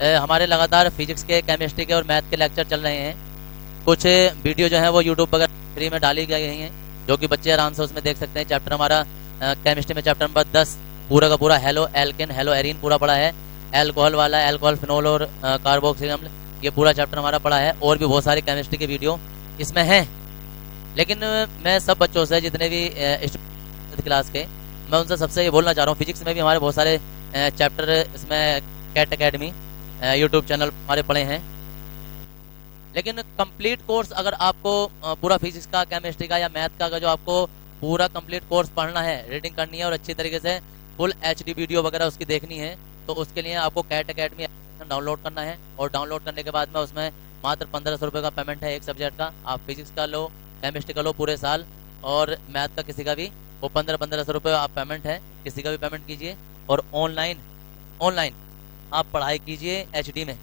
हमारे लगातार फिजिक्स के, केमिस्ट्री के और मैथ के लेक्चर चल रहे हैं। कुछ वीडियो जो है वो यूट्यूब वगैरह फ्री में डाली गई हैं, जो कि बच्चे आराम से उसमें देख सकते हैं। चैप्टर हमारा केमिस्ट्री में चैप्टर नंबर 10 पूरा का पूरा हेलो एल्केन हेलो एरीन पूरा पढ़ा है। एल्कोहल वाला एल्कोहल, फिनोल और कार्बोक्सिल अम्ल, ये पूरा चैप्टर हमारा पढ़ा है। और भी बहुत सारी केमिस्ट्री के वीडियो इसमें हैं। लेकिन मैं सब बच्चों से, जितने भी स्टूडेंट क्लास के, मैं उनसे सबसे ये बोलना चाह रहा हूँ, फिजिक्स में भी हमारे बहुत सारे चैप्टर इसमें कैट अकेडमी यूट्यूब चैनल हमारे पढ़े हैं। लेकिन कंप्लीट कोर्स अगर आपको पूरा फिजिक्स का, केमिस्ट्री का या मैथ का, अगर जो आपको पूरा कंप्लीट कोर्स पढ़ना है, रीडिंग करनी है और अच्छी तरीके से फुल एचडी वीडियो वगैरह उसकी देखनी है, तो उसके लिए आपको कैट अकेडमी डाउनलोड करना है। और डाउनलोड करने के बाद में उसमें मात्र 1500 रुपये का पेमेंट है एक सब्जेक्ट का। आप फिजिक्स का लो, केमिस्ट्री का लो पूरे साल, और मैथ का किसी का भी, वो 1500 रुपये आप पेमेंट है, किसी का भी पेमेंट कीजिए। और ऑनलाइन आप पढ़ाई कीजिए एचडी में।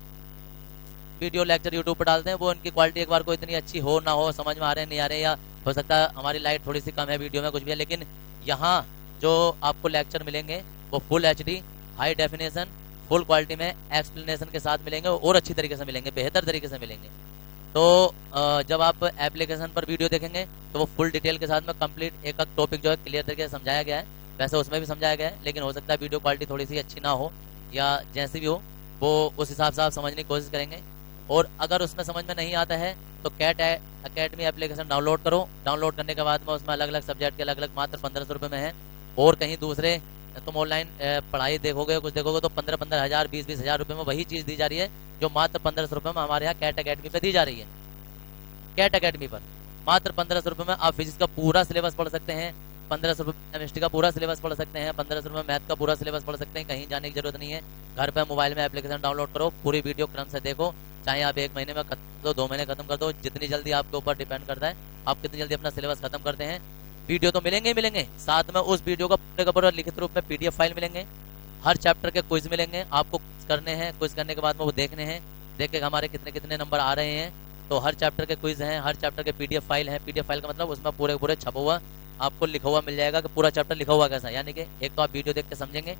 वीडियो लेक्चर यूट्यूब पर डालते हैं, वो उनकी क्वालिटी एक बार को इतनी अच्छी हो ना हो, समझ में आ रहे नहीं आ रहे, या हो सकता है हमारी लाइट थोड़ी सी कम है वीडियो में, कुछ भी है। लेकिन यहाँ जो आपको लेक्चर मिलेंगे वो full HD, high definition, full quality में एक्सप्लेनेशन के साथ मिलेंगे, और अच्छी तरीके से मिलेंगे, बेहतर तरीके से मिलेंगे। तो जब आप एप्लीकेशन पर वीडियो देखेंगे तो वो फुल डिटेल के साथ में कंप्लीट एक एक टॉपिक जो है क्लियर तरीके से समझाया गया है। वैसे उसमें भी समझाया गया है, लेकिन हो सकता है वीडियो क्वालिटी थोड़ी सी अच्छी ना हो, या जैसी भी हो, वो उस हिसाब से आप समझने की कोशिश करेंगे। और अगर उसमें समझ में नहीं आता है तो कैट अकेडमी एप्लीकेशन डाउनलोड करो। डाउनलोड करने के बाद में उसमें अलग अलग सब्जेक्ट के अलग अलग मात्र 1500 रुपये में है। और कहीं दूसरे तुम ऑनलाइन पढ़ाई देखोगे, कुछ देखोगे, तो 15-15 हज़ार, 20-20 हज़ार रुपये में वही चीज़ दी जा रही है जो मात्र 1500 रुपये में हमारे यहाँ कैट अकेडमी पे दी जा रही है। कैट अकेडमी पर मात्र 1500 रुपये में आप फिजिक्स का पूरा सिलेबस पढ़ सकते हैं, 1500 रुपये केमिस्ट्री का पूरा सिलेबस पढ़ सकते हैं, 1500 रुपये मैथ का पूरा सिलेबस पढ़ सकते हैं। कहीं जाने की जरूरत नहीं है। घर पर मोबाइल में एप्लीकेशन डाउनलोड करो, पूरी वीडियो क्रम से देखो। चाहे आप 1 महीने में खत्म कर दो, 2 महीने खत्म कर दो, जितनी जल्दी आपके ऊपर डिपेंड करता है आप कितनी जल्दी अपना सिलेबस खत्म करते हैं। वीडियो तो मिलेंगे ही मिलेंगे, साथ में उस वीडियो का पूरे का पूरा लिखित रूप में पीडीएफ फाइल मिलेंगे। हर चैप्टर के क्विज मिलेंगे, आपको क्विज करने हैं। क्विज करने के बाद में वो देखने हैं, देख के हमारे कितने कितने नंबर आ रहे हैं। तो हर चैप्टर के क्विज हैं, हर चैप्टर के पीडीएफ फाइल है। पीडीएफ फाइल का मतलब उसमें पूरे पूरे छपा हुआ आपको लिखा हुआ मिल जाएगा कि पूरा चैप्टर लिखा हुआ कैसा है। यानी कि एक तो आप वीडियो देख के समझेंगे,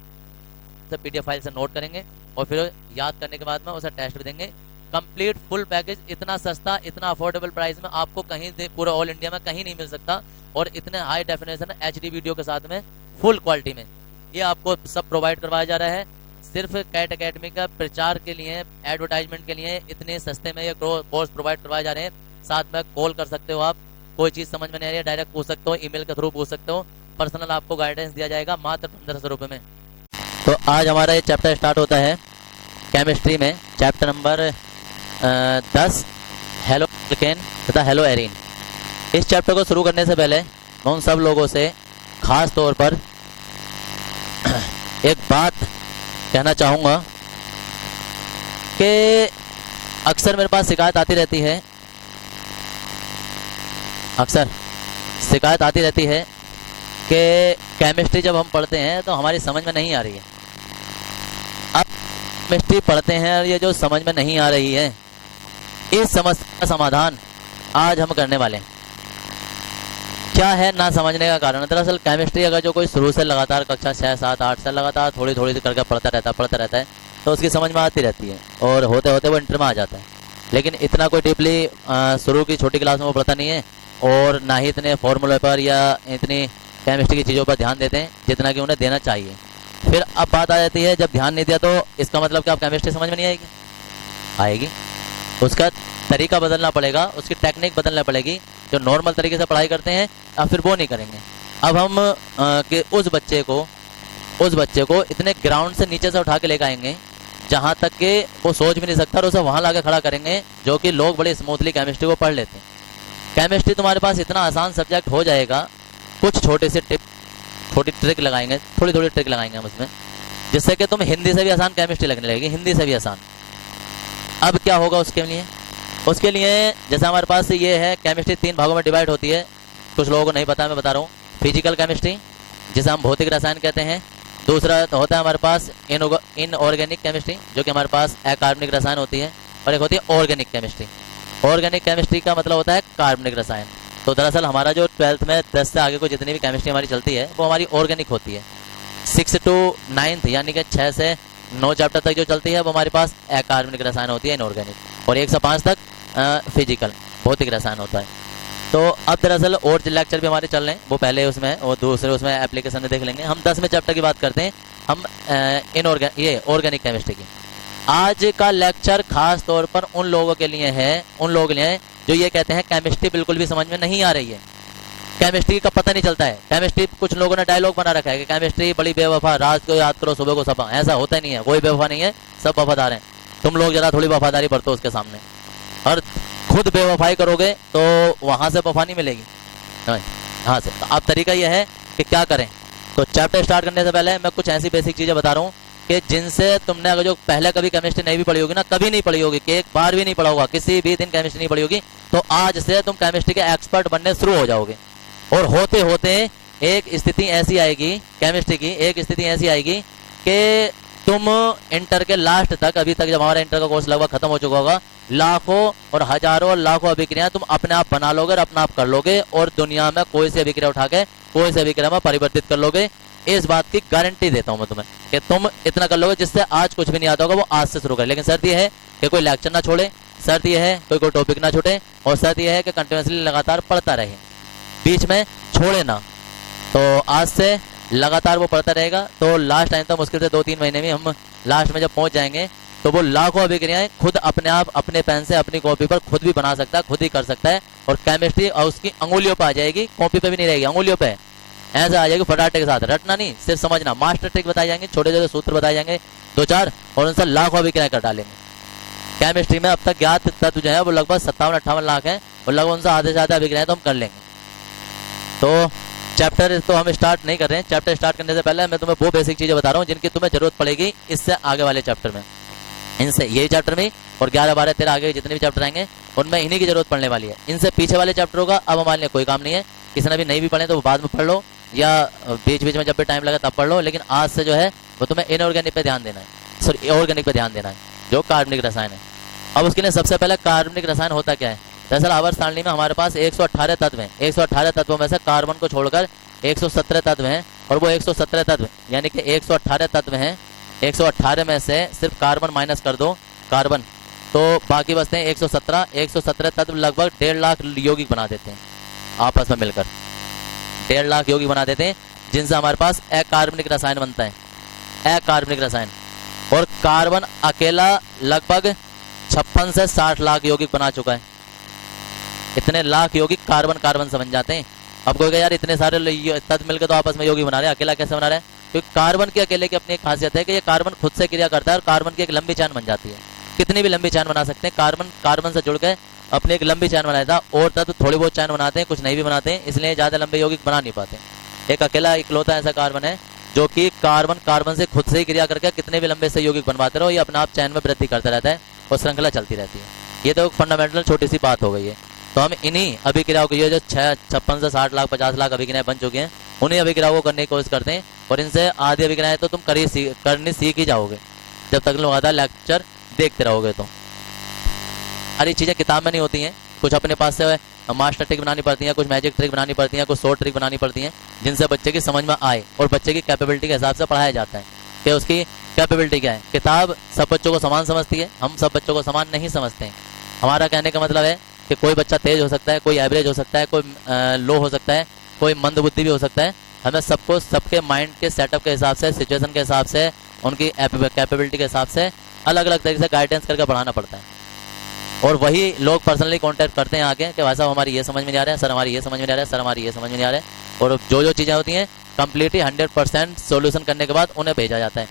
तो पीडीएफ फाइल से नोट करेंगे, और फिर याद करने के बाद में उसे टेस्ट भी देंगे। कंप्लीट फुल पैकेज इतना सस्ता, इतना अफोर्डेबल प्राइस में आपको कहीं पूरा ऑल इंडिया में कहीं नहीं मिल सकता। और इतने हाई डेफिनेशन एचडी वीडियो के साथ में फुल क्वालिटी में ये आपको सब प्रोवाइड करवाया जा रहा है। सिर्फ कैट अकेडमी का प्रचार के लिए, एडवर्टाइजमेंट के लिए इतने सस्ते में ये कोर्स प्रोवाइड करवाए जा रहे हैं। साथ में कॉल कर सकते हो आप, कोई चीज़ समझ में नहीं आ रही है डायरेक्ट पूछ सकते हो, ईमेल के थ्रू पूछ सकते हो, पर्सनल आपको गाइडेंस दिया जाएगा मात्र 1500 रुपये में। तो आज हमारा ये चैप्टर स्टार्ट होता है केमिस्ट्री में, चैप्टर नंबर 10 हेलो एल्केन तथा हेलो एरीन। इस चैप्टर को शुरू करने से पहले मैं उन सब लोगों से खास तौर पर एक बात कहना चाहूँगा कि अक्सर मेरे पास शिकायत आती रहती है, अक्सर शिकायत आती रहती है कि केमिस्ट्री जब हम पढ़ते हैं तो हमारी समझ में नहीं आ रही है। अब केमिस्ट्री पढ़ते हैं और ये जो समझ में नहीं आ रही है, इस समस्या का समाधान आज हम करने वाले हैं। क्या है ना समझने का कारण? दरअसल केमिस्ट्री अगर जो कोई शुरू से लगातार कक्षा 6, 7, 8 से लगातार थोड़ी थोड़ी करके पढ़ता रहता है तो उसकी समझ में आती रहती है, और होते होते वो इंटर में आ जाता है। लेकिन इतना कोई डीपली शुरू की छोटी क्लास में वो पढ़ता नहीं है, और ना ही इतने फॉर्मूले पर या इतनी केमिस्ट्री की चीज़ों पर ध्यान देते हैं जितना कि उन्हें देना चाहिए। फिर अब बात आ जाती है, जब ध्यान नहीं दिया तो इसका मतलब कि आप केमिस्ट्री समझ में नहीं आएगी, आएगी। उसका तरीका बदलना पड़ेगा, उसकी टेक्निक बदलना पड़ेगी। जो नॉर्मल तरीके से पढ़ाई करते हैं अब फिर वो नहीं करेंगे। अब हम कि उस बच्चे को इतने ग्राउंड से नीचे से उठा के लेकर आएंगे जहाँ तक कि वो सोच भी नहीं सकता, और उसे वहाँ ला के खड़ा करेंगे जो कि लोग बड़े स्मूथली केमिस्ट्री को पढ़ लेते हैं। केमिस्ट्री तुम्हारे पास इतना आसान सब्जेक्ट हो जाएगा, कुछ छोटे से छोटी ट्रिक लगाएंगे, थोड़ी थोड़ी ट्रिक लगाएंगे हम उसमें, जिससे कि तुम हिंदी से भी आसान केमिस्ट्री लगने लगेगी, हिंदी से भी आसान। अब क्या होगा उसके लिए जैसे हमारे पास ये है, केमिस्ट्री 3 भागों में डिवाइड होती है। कुछ लोगों को नहीं पता, मैं बता रहा हूँ। फिजिकल केमिस्ट्री जिसे हम भौतिक रसायन कहते हैं, दूसरा तो होता है हमारे पास इनऑर्गेनिक केमिस्ट्री जो कि हमारे पास अकार्बनिक रसायन होती है, और एक होती है ऑर्गेनिक केमिस्ट्री। ऑर्गेनिक केमिस्ट्री का मतलब होता है कार्बनिक रसायन। तो दरअसल हमारा जो 12th में 10 से आगे को जितनी भी केमिस्ट्री हमारी चलती है वो हमारी ऑर्गेनिक होती है। 6 to 9th यानी कि 6 से 9 चैप्टर तक जो चलती है वो हमारे पास अकार्बनिक रसायन होती है, इनऑर्गेनिक, और 1 से 5 तक फिजिकल भौतिक रसायन होता है। तो अब दरअसल और लेक्चर भी हमारे चल रहे हैं, वो पहले उसमें और दूसरे उसमें एप्लीकेशन में देख लेंगे। हम 10वें चैप्टर की बात करते हैं, हम ऑर्गेनिक केमिस्ट्री की। आज का लेक्चर खास तौर पर उन लोगों के लिए है जो ये कहते हैं केमिस्ट्री बिल्कुल भी समझ में नहीं आ रही है, केमिस्ट्री का पता नहीं चलता है। केमिस्ट्री, कुछ लोगों ने डायलॉग बना रखा है कि केमिस्ट्री बड़ी बेवफा, रात को याद करो सुबह को सपा। ऐसा होता नहीं है, कोई बेवफा नहीं है, सब वफादार हैं। तुम लोग जरा थोड़ी वफादारी बरतो उसके सामने, और खुद बेवफाई करोगे तो वहां से वफा नहीं मिलेगी, हाँ से। तो अब तरीका यह है कि क्या करें। तो चैप्टर स्टार्ट करने से पहले मैं कुछ ऐसी बेसिक चीजें बता रहा हूँ कि जिनसे तुमने अगर जो पहले कभी केमिस्ट्री नहीं भी पढ़ी होगी ना, कभी नहीं पढ़ी होगी, कि एक बार भी नहीं पढ़ा होगा, किसी भी दिन केमिस्ट्री नहीं पढ़ी होगी, तो आज से तुम केमिस्ट्री के एक्सपर्ट बनने शुरू हो जाओगे। और होते होते एक स्थिति ऐसी आएगी, केमिस्ट्री की एक स्थिति ऐसी आएगी कि तुम इंटर के लास्ट तक, अभी तक जब हमारा इंटर का कोर्स लगभग खत्म हो चुका होगा, लाखों और हजारों और लाखों अभिक्रियाएं तुम अपने आप बना लोगे और अपने आप कर लोगे, और दुनिया में कोई सी अभिक्रिया उठा के कोई सी अभिक्रिया में परिवर्तित कर लोगे। इस बात की गारंटी देता हूं मैं तुम्हें कि तुम इतना कर लोगे जिससे आज कुछ भी नहीं आता होगा वो आज से शुरू करें। लेकिन शर्त यह है कि कोई लेक्चर ना छोड़े, शर्त यह है कोई टॉपिक ना छूटे, और शर्त यह है कि कंटिन्यूसली लगातार पढ़ता रहे, बीच में छोड़े ना। तो आज से लगातार वो पढ़ता रहेगा, तो लास्ट टाइम तो मुश्किल से 2-3 महीने में हम लास्ट में जब पहुंच जाएंगे तो वो लाखों अभिक्रियाएं खुद अपने आप अपने पेन से अपनी कॉपी पर खुद भी बना सकता है, खुद ही कर सकता है। और केमिस्ट्री और उसकी अंगुलियों पर आ जाएगी, कॉपी पे भी नहीं रहेगी, अंगुलियों पे ऐसा आ जाएगी फटाटे के साथ। रटना नहीं, सिर्फ समझना। मास्टर ट्रिक बताए जाएंगे, छोटे छोटे सूत्र बताए जाएंगे 2-4, और उनसे लाखों अभिक्रियाएं कर डालेंगे। केमिस्ट्री में अब तक ज्ञात तत्व जो है वो लगभग 57-58 लाख है, और लगभग उनसे आधे से आधे अभिक्रियाएं तो हम कर लेंगे। तो चैप्टर तो हम स्टार्ट नहीं कर रहे हैं। चैप्टर स्टार्ट करने से पहले मैं तुम्हें वो बेसिक चीजें बता रहा हूँ जिनकी तुम्हें जरूरत पड़ेगी इससे आगे वाले चैप्टर में। इनसे यही चैप्टर में और 11, 12, 13 आगे जितने भी चैप्टर आएंगे उनमें इन्हीं की जरूरत पड़ने वाली है। इनसे पीछे वाले चैप्टरों का अब हमारे लिए कोई काम नहीं है। किसी ने भी नहीं भी पढ़े तो वो बाद में पढ़ लो, या बीच बीच में जब भी टाइम लगे तब पढ़ लो। लेकिन आज से जो है वो तुम्हें इनऑर्गेनिक पे ध्यान देना है, सॉरी ऑर्गेनिक पे ध्यान देना है, जो कार्बनिक रसायन है। अब उसके लिए सबसे पहले कार्बनिक रसायन होता क्या है। दरअसल आवर्त सारणी में हमारे पास 118 तत्व हैं। 118 तत्वों में से कार्बन को छोड़कर 117 तत्व हैं, और वो 117 तत्व यानी कि 118 तत्व हैं। 118 में से सिर्फ कार्बन माइनस कर दो, कार्बन, तो बाकी बचते हैं 117। 117 तत्व लगभग 1.5 लाख यौगिक बना देते हैं, आपस में मिलकर 1.5 लाख यौगिक बना देते हैं, जिनसे हमारे पास अकार्बनिक रसायन बनता है, अकार्बनिक रसायन। और कार्बन अकेला लगभग 56 से 60 लाख यौगिक बना चुका है। इतने लाख यौगिक कार्बन से बन जाते हैं। अब कोई यार इतने सारे तत्व मिलकर तो आपस में यौगिक बना रहे हैं, अकेला कैसे बना रहे हैं? क्योंकि कार्बन के अकेले की अपनी एक खासियत है कि ये कार्बन खुद से क्रिया करता है और कार्बन की एक लंबी चैन बन जाती है। कितनी भी लंबी चैन बना सकते हैं, कार्बन से जुड़ के अपनी एक लंबी चैन बनाया था। और तत्व थोड़ी बहुत चैन बनाते हैं, कुछ नहीं भी बनाते हैं, इसलिए ज्यादा लंबे यौगिक बना नहीं पाते। एक अकेला इकलौता ऐसा कार्बन है जो कि कार्बन से खुद से ही क्रिया करके कितने भी लंबे से यौगिक बनवाते रहो, ये अपने आप चैन में वृद्धि करता रहता है और श्रृंखला चलती रहती है। ये तो फंडामेंटल छोटी सी बात हो गई है। तो हम इन्हीं अभिक्रियाओं की, ये जो 56 से 60 लाख 50 लाख अभिक्रियाएं बन चुकी हैं, उन्हीं अभिक्रियाओं को करने की कोशिश करते हैं। और इनसे आधी अभिक्रियाएं तो तुम करनी सीख ही जाओगे जब तक लगातार लेक्चर देखते रहोगे। तो सारी चीजें किताब में नहीं होती हैं, कुछ अपने पास से मास्टर ट्रिक बनानी पड़ती है, कुछ मैजिक ट्रिक बनानी पड़ती है, कुछ शॉर्ट ट्रिक बनानी पड़ती है, जिनसे बच्चे की समझ में आए और बच्चे की कैपेबिलिटी के हिसाब से पढ़ाया जाता है कि उसकी कैपेबिलिटी क्या है। किताब सब बच्चों को समान समझती है, हम सब बच्चों को समान नहीं समझते हैं। हमारा कहने का मतलब है कि कोई बच्चा तेज हो सकता है, कोई एवरेज हो सकता है, कोई लो हो सकता है, कोई मंद बुद्धि भी हो सकता है। हमें सबको सबके माइंड के सेटअप के हिसाब से, सिचुएशन के हिसाब से, उनकी कैपेबिलिटी के हिसाब से अलग अलग तरीके से गाइडेंस करके पढ़ाना पड़ता है। और वही लोग पर्सनली कांटेक्ट करते हैं आके कि भाई साहब हमारी ये समझ में नहीं आ रहा है, सर हमारी ये समझ में नहीं आ रहा है, सर हमारी ये समझ में नहीं आ रहा है। और जो चीज़ें होती हैं कंप्लीटली 100% सोल्यूशन करने के बाद उन्हें भेजा जाता है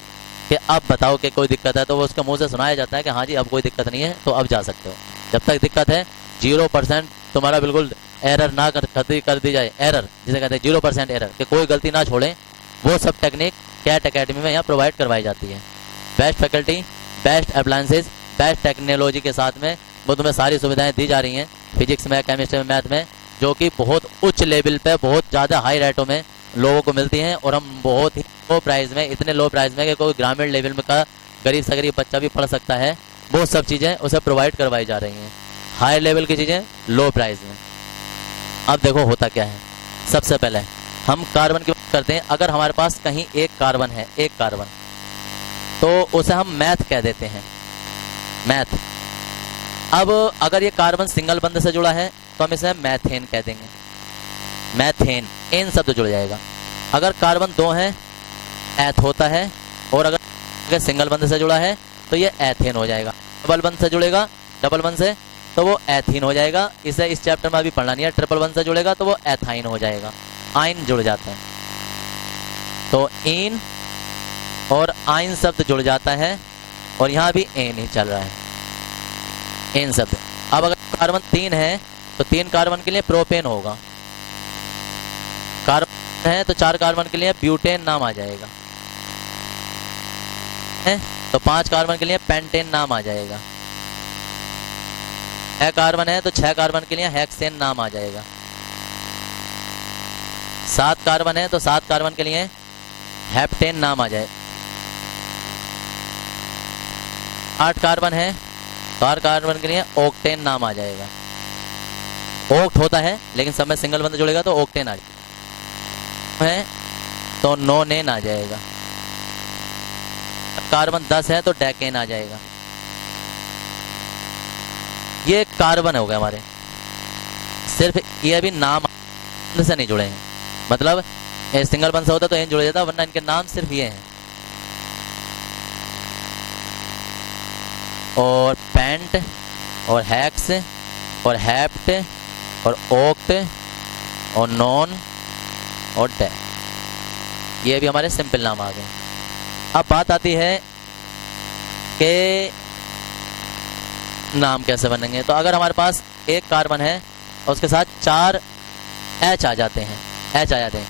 कि अब बताओ कि कोई दिक्कत है, तो वो उसके मुंह से सुनाया जाता है कि हाँ जी अब कोई दिक्कत नहीं है, तो अब जा सकते हो। जब तक दिक्कत है 0% तुम्हारा बिल्कुल एरर ना कर दी जाए, एरर जिसे कहते हैं 0% एरर, कि कोई गलती ना छोड़ें, वो सब टेक्निक कैट एकेडमी में यहाँ प्रोवाइड करवाई जाती है। Best faculty, best appliances, best technology के साथ में वो तुम्हें सारी सुविधाएं दी जा रही हैं फिजिक्स में, केमिस्ट्री में, मैथ में, जो कि बहुत उच्च लेवल पे, बहुत ज़्यादा हाई रेटों में लोगों को मिलती हैं। और हम बहुत ही लो प्राइस में, इतने लो प्राइस में कि कोई ग्रामीण लेवल में का गरीब से गरीब बच्चा भी पढ़ सकता है, वो सब चीज़ें उसे प्रोवाइड करवाई जा रही हैं। हाई लेवल की चीज़ें लो प्राइस में। अब देखो होता क्या है, सबसे पहले हम कार्बन की बात करते हैं। अगर हमारे पास कहीं एक कार्बन है, एक कार्बन, तो उसे हम मैथ कह देते हैं, मैथ। अब अगर ये कार्बन सिंगल बंध से जुड़ा है तो हम इसे मैथेन कह देंगे, मैथेन, एन शब्द जुड़ जाएगा। अगर कार्बन दो हैं एथ होता है, और अगर सिंगल बंध से जुड़ा है तो ये एथेन हो जाएगा। डबल बंध से जुड़ेगा, डबल बंध से, तो वो एथीन हो जाएगा। इसे इस चैप्टर में अभी पढ़ना नहीं है। ट्रिपल बंध से जुड़ेगा तो वो एथाइन हो जाएगा, आइन जुड़ जाते हैं। तो इन और आइन शब्द जुड़ जाता है, और यहाँ भी एन ही चल रहा है, एन शब्द। अब अगर कार्बन 3 है तो 3 कार्बन के लिए प्रोपेन होगा, कार्बन है तो 4 कार्बन के लिए ब्यूटेन नाम आ जाएगा, है तो 5 कार्बन के लिए पेंटेन नाम आ जाएगा, 6 कार्बन है तो 6 कार्बन के लिए हेक्सेन नाम आ जाएगा, 7 कार्बन है तो 7 कार्बन के लिए हेप्टेन नाम आ जाए, 8 कार्बन है तो 8 कार्बन के लिए ऑक्टेन नाम आ जाएगा। ऑक्ट होता है लेकिन सब में सिंगल बंद जुड़ेगा तो ऑक्टेन आ जाएगा, है तो नोनेन आ जाएगा। कार्बन 10 है तो डेकेन आ जाएगा। ये कार्बन हो गए हमारे, सिर्फ ये अभी नाम से नहीं जुड़े हैं, मतलब सिंगल बंद से होता तो एन जुड़ जाता, वरना इनके नाम सिर्फ ये हैं। और पेंट और हैक्स और हैप्ट और ओक्ट और नॉन और डे, ये भी हमारे सिंपल नाम आ गए। अब बात आती है कि नाम कैसे बनेंगे। तो अगर हमारे पास एक कार्बन है और उसके साथ 4 एच आ जाते हैं, एच आ जाते हैं,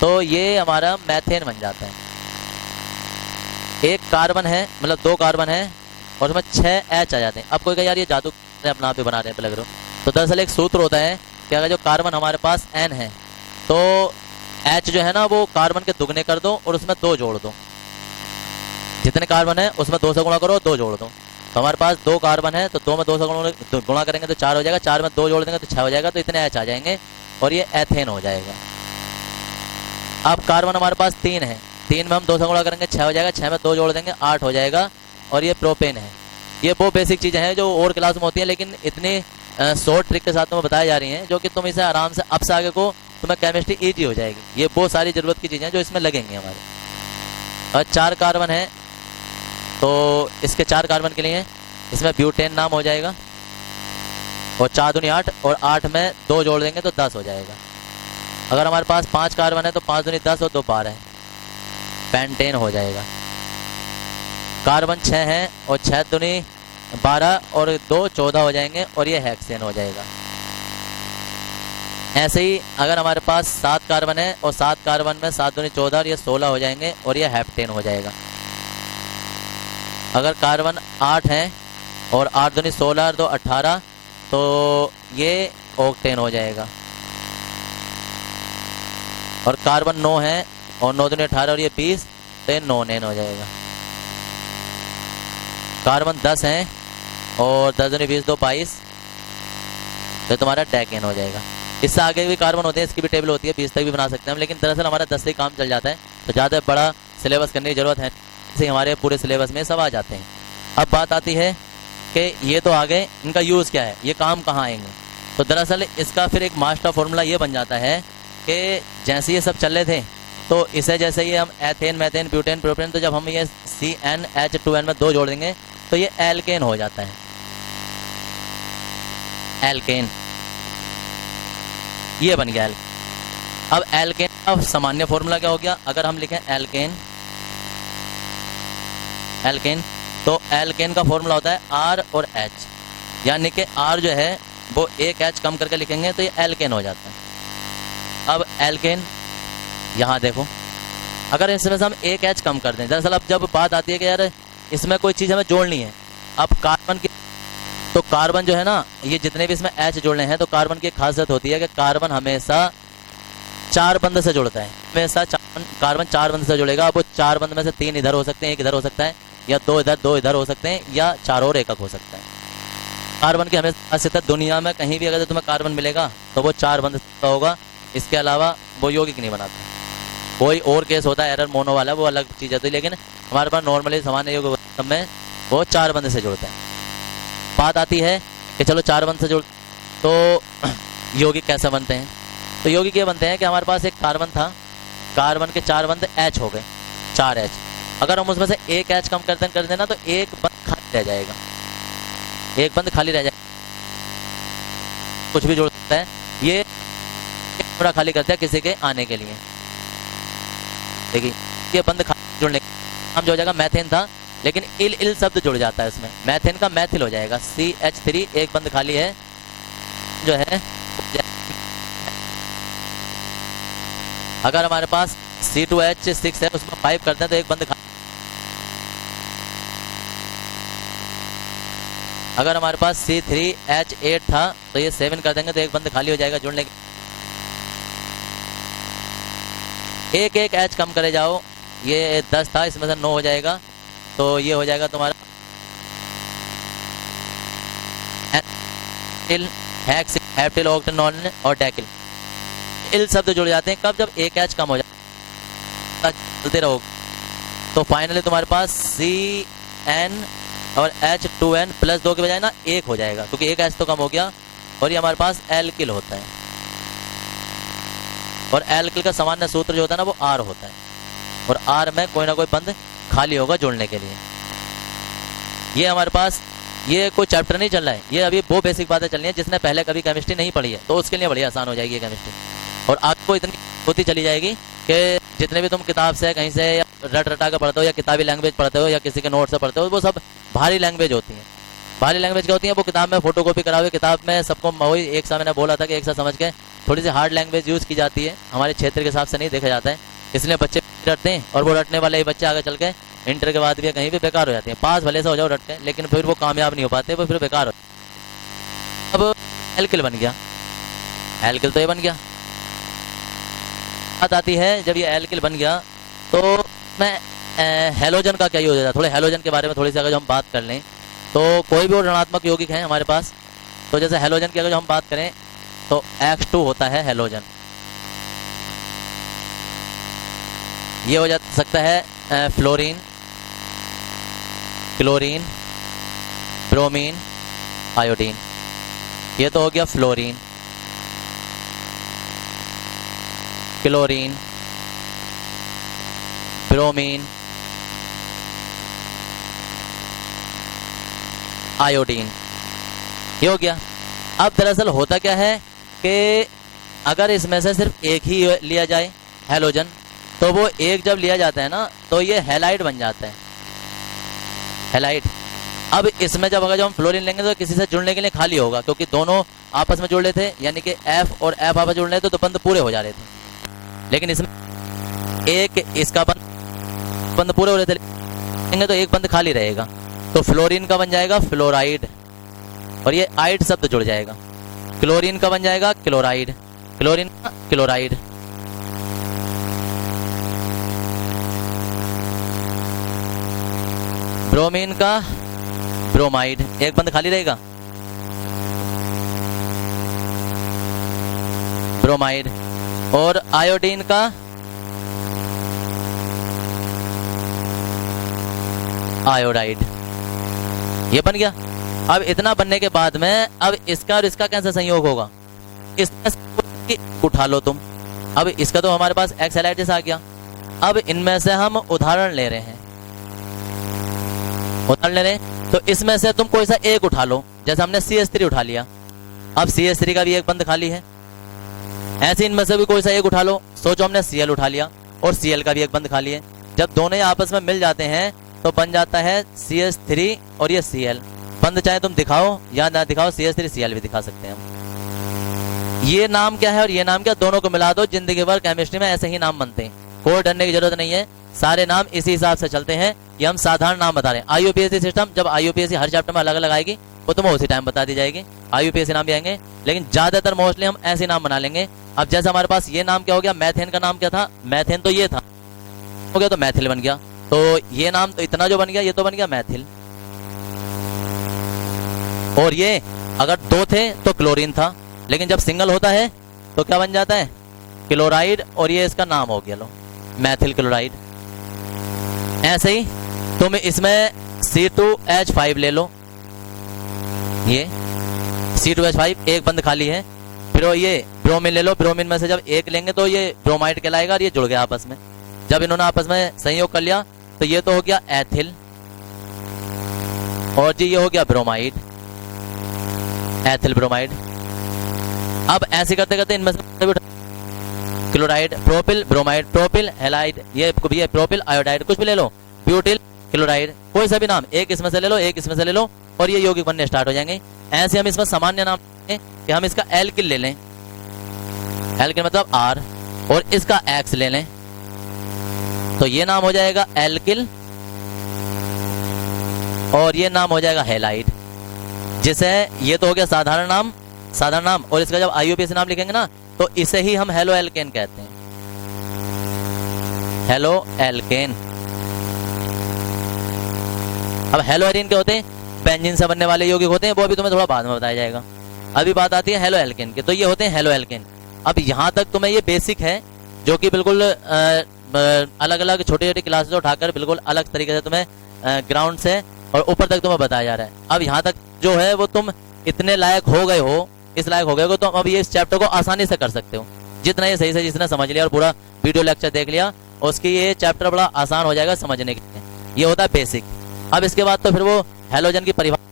तो ये हमारा मैथेन बन जाता है। एक कार्बन है, मतलब 2 कार्बन है और उसमें 6 एच आ जाते हैं। अब कोई कहे यार ये जादू अपने आप ही बना रहे हैं लग रहे हो, तो दरअसल एक सूत्र होता है कि अगर जो कार्बन हमारे पास एन है तो एच जो है ना वो कार्बन के दुगने कर दो और उसमें 2 जोड़ दो। जितने कार्बन है उसमें 2 से गुणा करो, 2 जोड़ दो। तो हमारे पास 2 कार्बन है तो 2 में 2 से गुणा करेंगे तो 4 हो जाएगा, 4 में 2 जोड़ देंगे तो 6 हो जाएगा, तो इतने एच आ जाएंगे और ये एथेन हो जाएगा। अब कार्बन हमारे पास 3 है, 3 में हम 2 से गुणा करेंगे 6 हो जाएगा, 6 में 2 जोड़ देंगे 8 हो जाएगा, और ये प्रोपेन है। ये वो बेसिक चीज़ें हैं जो और क्लास में होती हैं, लेकिन इतनी शॉर्ट ट्रिक के साथ तुम्हें बताई जा रही हैं जो कि तुम इसे आराम से अब से आगे को तुम्हें केमिस्ट्री ईजी हो जाएगी। ये बहुत सारी ज़रूरत की चीज़ें जो इसमें लगेंगी हमारे। और 4 कार्बन है तो इसके 4 कार्बन के लिए इसमें ब्यूटेन नाम हो जाएगा, और 4 दूनी 8, और 8 में 2 जोड़ देंगे तो 10 हो जाएगा। अगर हमारे पास 5 कार्बन है तो 5 दूनी 10 और 2 12 पेंटेन हो जाएगा। कार्बन 6 है और 6 दूनी 12 और 2 14 हो जाएंगे, और ये हेक्सेन हो जाएगा। ऐसे ही अगर हमारे पास 7 कार्बन है और 7 कार्बन में 7 दूनी 14 और ये 16 हो जाएंगे, और ये हेप्टेन हो जाएगा। अगर कार्बन 8 है और 8 दूनी 16 और 2 18, तो ये ऑक्टेन हो जाएगा। और कार्बन 9 है और 9 दूनी 18 और ये 20, तो ये नोनेन हो जाएगा। कार्बन 10 है और 10 दूनी 20 2 22, तो तुम्हारा डेकेन हो जाएगा। इससे आगे भी कार्बन होते हैं, इसकी भी टेबल होती है, 20 तक भी बना सकते हैं हम, लेकिन दरअसल हमारा 10 से ही काम चल जाता है, तो ज़्यादा बड़ा सिलेबस करने की ज़रूरत है, इससे हमारे पूरे सिलेबस में सब आ जाते हैं। अब बात आती है कि ये तो आ गए, इनका यूज़ क्या है, ये काम कहाँ आएंगे। तो दरअसल इसका फिर एक मास्टर फॉर्मूला ये बन जाता है कि जैसे ये सब चल रहे थे, तो इसे जैसे ही हम एथेन मैथेन ब्यूटेन प्रोपेन, तो जब हम ये CnH2n में 2 जोड़ देंगे तो ये एल्केन हो जाता है, एल्केन, ये बन गया एल्केन। अब एल्केन का सामान्य फॉर्मूला क्या हो गया, अगर हम लिखें एल्केन, एल्केन, तो एल्केन का फॉर्मूला होता है R और H, यानी कि R जो है वो एक H कम करके लिखेंगे तो ये एल्केन हो जाता है। अब एल्केन यहाँ देखो, अगर इसमें से हम एक H कम कर दें, दरअसल अब जब बात आती है कि यार इसमें कोई चीज़ हमें जोड़नी है, अब कार्बन की, तो कार्बन जो है ना, ये जितने भी इसमें H जोड़ने हैं, तो कार्बन की खासियत होती है कि कार्बन हमेशा 4 बंद से जुड़ता है, हमेशा कार्बन 4 बंद से जुड़ेगा। अब वो 4 बंद में से 3 इधर हो सकते हैं, 1 इधर हो सकता है, या 2 इधर 2 इधर हो सकते हैं, या 4 और एकक हो सकता है। कार्बन की हमेशा खासियत है, दुनिया में कहीं भी अगर तुम्हें कार्बन मिलेगा तो वो 4 बंद का होगा, इसके अलावा वो यौगिक नहीं बनाता। कोई और केस होता है एरर मोनो वाला, वो अलग चीज़ होती है, लेकिन हमारे पास नॉर्मली सामान्य यौगिक में वो 4 बंध से जुड़ते हैं। बात आती है कि चलो 4 बंध से जुड़ तो यौगिक कैसे बनते हैं। तो यौगिक ये बनते हैं कि हमारे पास एक कार्बन था, कार्बन के 4 बंध H हो गए, 4 H। अगर हम उसमें से एक H कम कर देना तो एक बंध खाली रह जाएगा, एक बंध खाली रह जाएगा। कुछ भी जुड़ सकता है, ये पूरा खाली करता है किसी के आने के लिए। देखिए ये बंध खाली जुड़ने हम जो हो जाएगा, मैथेन था लेकिन इल इल शब्द जुड़ जाता है इसमें, मैथेन का मैथिल हो जाएगा, CH3 एक बंध खाली है जो है। अगर हमारे पास C2H6 है उसमें 5 करते हैं तो एक बंध खाली। अगर हमारे पास C3H8 था तो ये 7 कर देंगे तो एक बंध खाली हो जाएगा जुड़ने के। एक एक H कम करे जाओ, ये 10 था इसमें से 9 हो जाएगा तो ये हो जाएगा तुम्हारा हेप्टिल, ऑक्टेनॉल और डेकिल। इल शब्द जुड़ जाते हैं कब, जब एक H कम हो जाए, चलते रहो तो फाइनली तुम्हारे पास CN और H2N प्लस 2 के बजाय ना 1 हो जाएगा क्योंकि एक H तो कम हो गया। और ये हमारे पास एल्किल होता है और एल्किल का सामान्य सूत्र जो होता है ना वो R होता है और R में कोई ना कोई बंध खाली होगा जुड़ने के लिए। ये हमारे पास ये कोई चैप्टर नहीं चल रहा है, ये अभी वो बेसिक बातें चल रही है जिसने पहले कभी केमिस्ट्री नहीं पढ़ी है तो उसके लिए बड़ी आसान हो जाएगी ये केमिस्ट्री। और आपको इतनी होती चली जाएगी कि जितने भी तुम किताब से कहीं से या रट रटा कर पढ़ते हो या किताबी लैंग्वेज पढ़ते हो या किसी के नोट से पढ़ते हो, वो सब भारी लैंग्वेज होती है। भारी लैंग्वेज क्या होती है, वो किताब में फोटो कॉपी करावे, किताब में सबको वही एक सा मैंने बोला था कि एक साथ समझ के थोड़ी सी हार्ड लैंग्वेज यूज़ की जाती है, हमारे क्षेत्र के हिसाब से नहीं देखा जाता है, इसलिए बच्चे डरते हैं और वो रटने वाले ही बच्चे आगे चल के इंटर के बाद भी कहीं भी बेकार हो जाते हैं। पास भले से हो जाओ रट के, लेकिन फिर वो कामयाब नहीं हो पाते, वो फिर बेकार हो। अब एल्किल बन गया, एल्किल तो ये बन गया। बात आती है जब ये एल्किल बन गया तो मैं हेलोजन का क्या यूज होता है, थोड़े हेलोजन के बारे में थोड़ी सी अगर जो हम बात कर लें तो कोई भी और ऋणात्मक यौगिक है हमारे पास, तो जैसे हेलोजन की अगर जो हम बात करें तो X2 होता है हेलोजन। ये हो जा सकता है फ्लोरीन, क्लोरीन, ब्रोमीन, आयोडीन। ये तो हो गया फ्लोरीन, क्लोरीन, ब्रोमीन, आयोडीन, ये हो गया। अब दरअसल होता क्या है कि अगर इसमें से सिर्फ एक ही लिया जाए हेलोजन तो वो एक जब लिया जाता है ना तो ये हैलाइड बन जाता है, हैलाइड। अब इसमें जब अगर जो हम फ्लोरीन लेंगे तो किसी से जुड़ने के लिए खाली होगा क्योंकि दोनों आपस में जुड़ रहे थे, यानी कि F और F आपस जुड़ रहे थे तो बंद पूरे हो जा रहे थे। लेकिन इसमें एक इसका बंद पूरे हो रहे थे तो एक बंद खाली रहेगा तो फ्लोरीन का बन जाएगा फ्लोराइड और ये आइड शब्द जुड़ जाएगा। क्लोरीन का बन जाएगा क्लोराइड, क्लोरीन का क्लोराइड। ब्रोमीन का ब्रोमाइड, एक बंद खाली रहेगा ब्रोमाइड। और आयोडीन का आयोडाइड, ये बन गया। अब इतना बनने के बाद में अब इसका और इसका कैसे संयोग होगा, इसमें से उठा लो तुम। अब इसका तो हमारे पास एक्स हैलाइड आ गया। अब इनमें से हम उदाहरण ले रहे हैं, उदाहरण ले रहे हैं तो इसमें से तुम कोई सा एक उठा लो, जैसे हमने CH3 उठा लिया, अब CH3 का भी एक बंद खाली है। ऐसे इनमें से भी कोई सा एक उठा लो, सोचो हमने Cl उठा लिया और Cl का भी एक बंद खाली है। जब दोनों आपस में मिल जाते हैं तो बन जाता है CH3 और ये Cl। बंद चाहे तुम दिखाओ या ना दिखाओ, CH3 Cl भी दिखा सकते हैं हम। ये नाम क्या है और ये नाम क्या, दोनों को मिला दो, जिंदगी भर केमिस्ट्री में ऐसे ही नाम बनते हैं, कोई डरने की जरूरत नहीं है, सारे नाम इसी हिसाब से चलते हैं। ये हम साधारण नाम बता रहे हैं। IUPAC सिस्टम, जब IUPAC हर चैप्टर में अलग अलग आएगी वो तुम्हें उसी टाइम बता दी जाएगी, IUPAC नाम भी आएंगे, लेकिन ज्यादातर मोस्टली हम ऐसे नाम बना लेंगे। अब जैसे हमारे पास ये नाम क्या हो गया, मैथेन का नाम क्या था, मैथेन तो ये था, हो गया तो मैथिल बन गया। तो ये नाम तो इतना जो बन गया ये तो बन गया मैथिल। और ये अगर दो थे तो क्लोरीन था, लेकिन जब सिंगल होता है तो क्या बन जाता है, क्लोराइड, और ये इसका नाम हो गया लो मैथिल क्लोराइड। ऐसे ही तुम इसमें C2H5 ले लो, ये C2H5 एक बंद खाली है। फिर ये ब्रोमीन ले लो, ब्रोमीन में से जब एक लेंगे तो ये ब्रोमाइड कहलाएगा और ये जुड़ गया आपस में। जब इन्होंने आपस में संयोग कर लिया तो ये तो हो गया एथिल और जी ये हो गया ब्रोमाइड, एथिल ब्रोमाइड। अब ऐसे करते करते इनमें से chloride, propyl bromide, propyl halide, ये प्रोपिल आयोडाइड, कुछ भी ले लो, ब्यूटिल क्लोराइड, कोई सा भी नाम एक इसमें से ले लो, एक इसमें से ले लो और ये यौगिक बनने स्टार्ट हो जाएंगे। ऐसे हम इसमें सामान्य नाम कि हम इसका एल्किल ले लें, एल्किल मतलब R, और इसका X ले लें तो ये नाम हो जाएगा एल्किल और ये नाम हो जाएगा हैलाइड। जिसे ये तो हो गया साधारण नाम, साधारण नाम, और इसका जब IUPAC नाम लिखेंगे ना तो इसे ही हम हेलो एल्केन कहते हैं, हेलो एल्केन। अब हेलो एरिन के होते हैं, बेंजीन से बनने वाले यौगिक होते हैं, वो अभी तुम्हें थोड़ा बाद में बताया जाएगा। अभी बात आती है हेलो एल्केन की, तो ये होते हैं हेलो एल्केन। अब यहाँ तक तुम्हें ये बेसिक है जो कि बिल्कुल अलग अलग छोटी छोटी क्लासेस उठाकर बिल्कुल अलग तरीके से तुम्हें ग्राउंड से और ऊपर तक तुम्हें बताया जा रहा है। अब यहाँ तक जो है वो तुम इतने लायक हो गए हो, इस लायक हो गए हो तो अब ये इस चैप्टर को आसानी से कर सकते हो। जितना ये सही से जिसने समझ लिया और पूरा वीडियो लेक्चर देख लिया उसकी ये चैप्टर बड़ा आसान हो जाएगा समझने के लिए। ये होता है बेसिक। अब इसके बाद तो फिर वो हेलोजन की परिभाषा,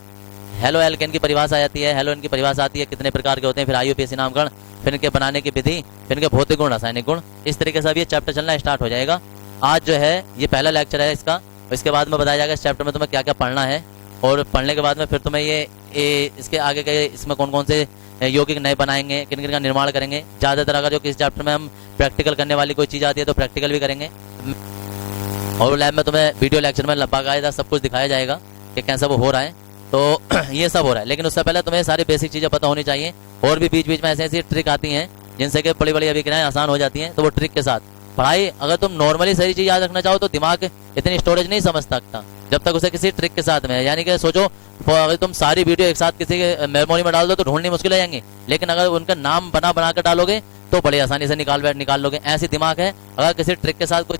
हेलो एल्केन की परिभाषा आ जाती है, हेलोजन की परिभाषा आती है, कितने प्रकार के होते हैं, फिर IUPAC नामकरण, फिर इनके बनाने की विधि, फिर इनके भौतिक गुण, रासायनिक गुण। इस तरीके से अब ये चैप्टर चलना स्टार्ट हो जाएगा। आज जो है ये पहला लेक्चर है इसका, इसके बाद में बताया जाएगा इस चैप्टर में तुम्हें क्या क्या पढ़ना है, और पढ़ने के बाद में फिर तुम्हें ये इसके आगे के इसमें कौन कौन से यौगिक नए बनाएंगे, किन किन का निर्माण करेंगे। ज़्यादातर अगर जो किस चैप्टर में हम प्रैक्टिकल करने वाली कोई चीज़ आती है तो प्रैक्टिकल भी करेंगे, और लैब में तुम्हें वीडियो लेक्चर में बाकायदा सब कुछ दिखाया जाएगा कि कैसा वो हो रहा है। तो ये सब हो रहा है, लेकिन उससे पहले तुम्हें सारी बेसिक चीज़ें पता होनी चाहिए। और भी बीच बीच में ऐसी ऐसी ट्रिक आती हैं जिनसे कि बड़ी बड़ी अभिक्रियाएं आसान हो जाती हैं, तो वो ट्रिक के साथ पढ़ाई, अगर तुम नॉर्मली सारी चीज़ याद रखना चाहो तो दिमाग इतनी स्टोरेज नहीं समझ सकता जब तक उसे किसी ट्रिक के साथ में, यानी कि सोचो अगर तुम सारी वीडियो एक साथ किसी के मेमोरी में डाल दो तो ढूंढनी मुश्किल हो जाएंगी, लेकिन अगर उनका नाम बना बना कर डालोगे तो बड़ी आसानी से निकाल लोगे। ऐसी दिमाग है, अगर किसी ट्रिक के साथ कोई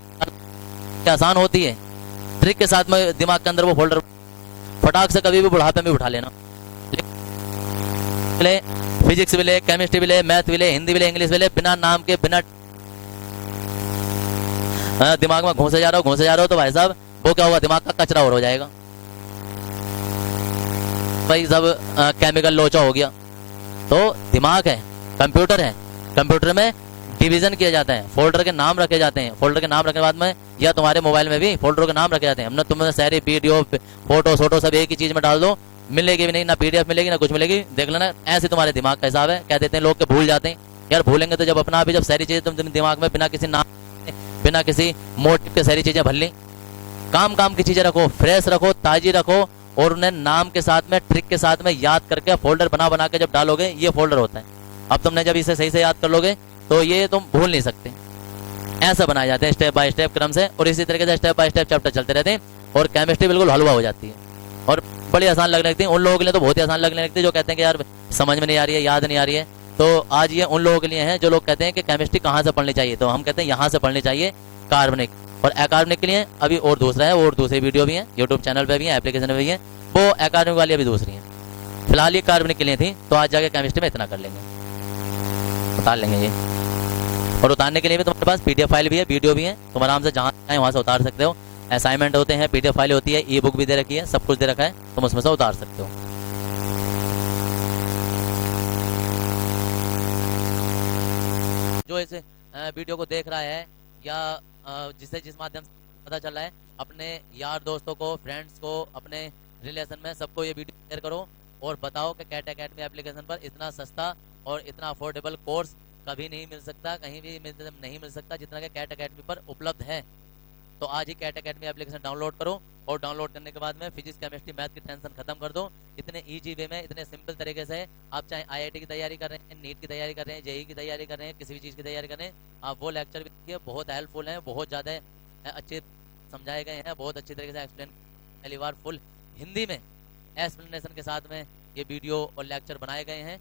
आसान होती है, ट्रिक के साथ में दिमाग के अंदर वो फोल्डर फटाक से कभी भी बुढ़ापे में उठा लेना। फिजिक्स भी ले, केमिस्ट्री भी ले, मैथ भी ले, हिंदी भी ले, इंग्लिश भी ले, बिना नाम के बिना दिमाग में घुसे जा रहा हो तो भाई साहब वो क्या होगा, दिमाग का कचरा और हो जाएगा भाई। सब केमिकल लोचा हो गया। तो दिमाग है, कंप्यूटर है, कंप्यूटर में डिवीजन किया जाता है, फोल्डर के नाम रखे जाते हैं, फोल्डर के नाम रखने के बाद में या तुम्हारे मोबाइल में भी फोल्डरों के नाम रखे जाते हैं। हमने तुम्हें सारी वीडियो फोटो सब एक ही चीज में डाल दो, मिलेगी भी नहीं, ना PDF मिलेगी ना कुछ मिलेगी, देख लेना। ऐसे तुम्हारे दिमाग का हिसाब है। कह देते हैं लोग के भूल जाते हैं, यार भूलेंगे तो जब अपना अभी जब सारी चीजें तुम दिमाग में बिना किसी नाम बिना किसी मोटिव के सारी चीजें भर ली। काम की चीजें रखो, फ्रेश रखो, ताजी रखो, और उन्हें नाम के साथ में ट्रिक के साथ में याद करके फोल्डर बना के जब डालोगे ये फोल्डर होता है। अब तुमने जब इसे सही से याद कर लोगे तो ये तुम भूल नहीं सकते। ऐसा बनाए जाते हैं स्टेप बाय स्टेप क्रम से, और इसी तरीके से स्टेप बाय स्टेप चैप्टर चलते रहते हैं और केमिस्ट्री बिल्कुल हलवा हो जाती है और बड़ी आसान लगने लगती है। उन लोगों के लिए तो बहुत ही आसान लगने लगती है जो कहते हैं कि यार समझ में नहीं आ रही है, याद नहीं आ रही है। तो आज ये उन लोगों के लिए है जो लोग कहते हैं कि केमिस्ट्री कहाँ से पढ़नी चाहिए, तो हम कहते हैं यहाँ से पढ़नी चाहिए कार्बनिक। और अकार्बनिक के लिए अभी और दूसरा है, और दूसरी वीडियो भी है, यूट्यूब चैनल पे भी है, एप्लीकेशन पे भी है, वो अकार्बनिक वाली अभी दूसरी है। फिलहाल ये कार्बनिक के लिए थी, तो आज जाके केमिस्ट्री में इतना कर लेंगे, उतार लेंगे ये। और उतारने के लिए भी तुम्हारे पास PDF फाइल भी है, वीडियो भी है, तुम आराम से जहाँ चाहें वहाँ से उतार सकते हो। असाइनमेंट होते हैं, PDF फाइल होती है, ई बुक भी दे रखी है, सब कुछ दे रखा है, तुम उसमें से उतार सकते हो। जो इस वीडियो को देख रहा है या जिसे जिस माध्यम से पता चल रहा है, अपने यार दोस्तों को, फ्रेंड्स को, अपने रिलेशन में सबको ये वीडियो शेयर करो और बताओ कि कैट एकेडमी एप्लीकेशन पर इतना सस्ता और इतना अफोर्डेबल कोर्स कभी नहीं मिल सकता, कहीं भी नहीं मिल सकता जितना कि कैट एकेडमी पर उपलब्ध है। तो आज ही कैट एकेडमी एप्लीकेशन डाउनलोड करो, और डाउनलोड करने के बाद में फिजिक्स केमिस्ट्री मैथ की टेंशन खत्म कर दो। इतने ईजी वे में, इतने सिंपल तरीके से, आप चाहे IIT की तैयारी कर रहे हैं, नीट की तैयारी कर रहे हैं, JEE की तैयारी कर रहे हैं, किसी भी चीज़ की तैयारी कर रहे हैं, आप वो लेक्चर भी देखिए, बहुत हेल्पफुल हैं, बहुत ज़्यादा अच्छे समझाए गए हैं, बहुत अच्छी तरीके से एक्सप्लेन, पहली बार फुल हिंदी में एक्सप्लेनेशन के साथ में ये वीडियो और लेक्चर बनाए गए हैं।